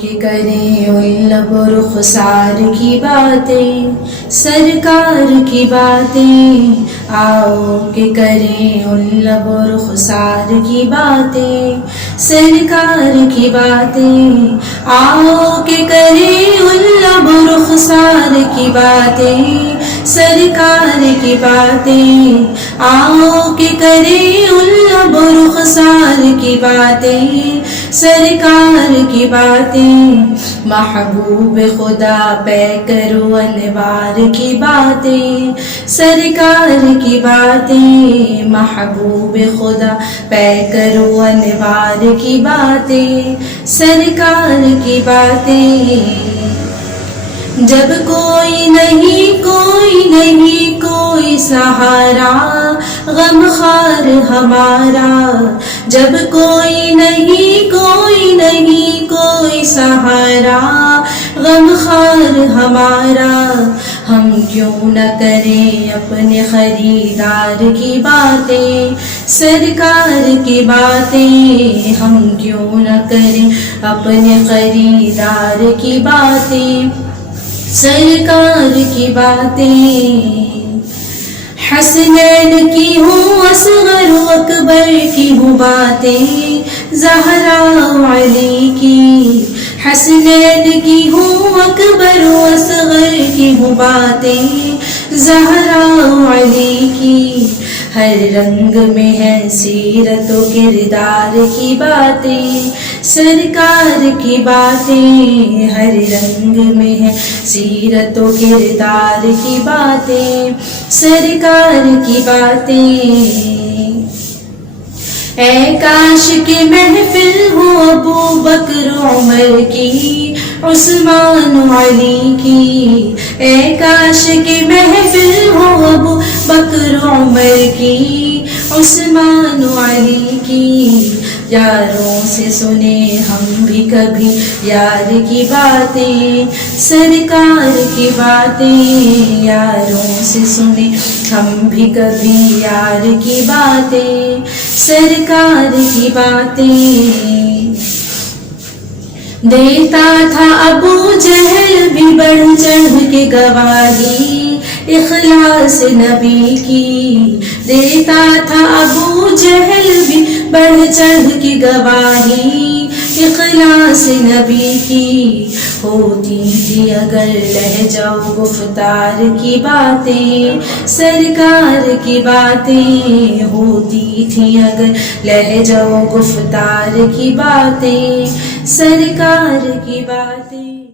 کہ کریں ان لب و رخسار کی باتیں، سرکار کی باتیں، آؤ کہ کریں ان لب و رخسار کی باتیں، سرکار کی باتیں، آؤ کہ کریں ان لب و رخسار کی باتیں، سرکار کی باتیں، آؤ کہ کریں ان لب و رخسار کی باتیں، سرکار کی باتیں، محبوب خدا پیکر و انوار کی باتیں، سرکار کی باتیں، محبوب خدا پیکر و انوار کی باتیں، سرکار کی باتیں، جب کوئی نہیں کوئی سہارا غم خار ہمارا، جب کوئی نہیں کوئی سہارا غم خار ہمارا، ہم کیوں نہ کریں اپنے خریدار کی باتیں، سرکار کی باتیں، ہم کیوں نہ کریں اپنے خریدار کی باتیں، سرکار کی باتیں، حسنین کی ہوں اصغر و اکبر کی ہوں باتیں، زہرا و علی کی، حسنین کی ہوں اکبر و اصغر کی ہوں باتیں، زہرا و علی کی، ہر رنگ میں ہے سیرت و کردار کی باتیں، سرکار کی باتیں، ہر رنگ میں ہے سیرت و کردار کی باتیں، سرکار کی باتیں، اے کاش کہ محفل ہو ابو بکر عمر کی، عثمان و علی کی، اے کاش کہ محفل ہو ابو بکر عمر کی، عثمان و علی کی، یاروں سے سنے ہم بھی کبھی یار کی باتیں، سرکار کی باتیں، یاروں سے سنے ہم بھی کبھی یار کی باتیں، سرکار کی باتیں، دیتا تھا ابو جہل بھی بڑھ چڑھ کے گواہی اخلاص نبی کی، دیتا تھا ابو جہل بھی بڑھ چڑھ کے گواہی اخلاص نبی کی، ہوتی تھی اگر لہجہ و گفتار کی باتیں، سرکار کی باتیں، ہوتی تھی اگر لہجہ و گفتار کی باتیں، سرکار کی باتیں۔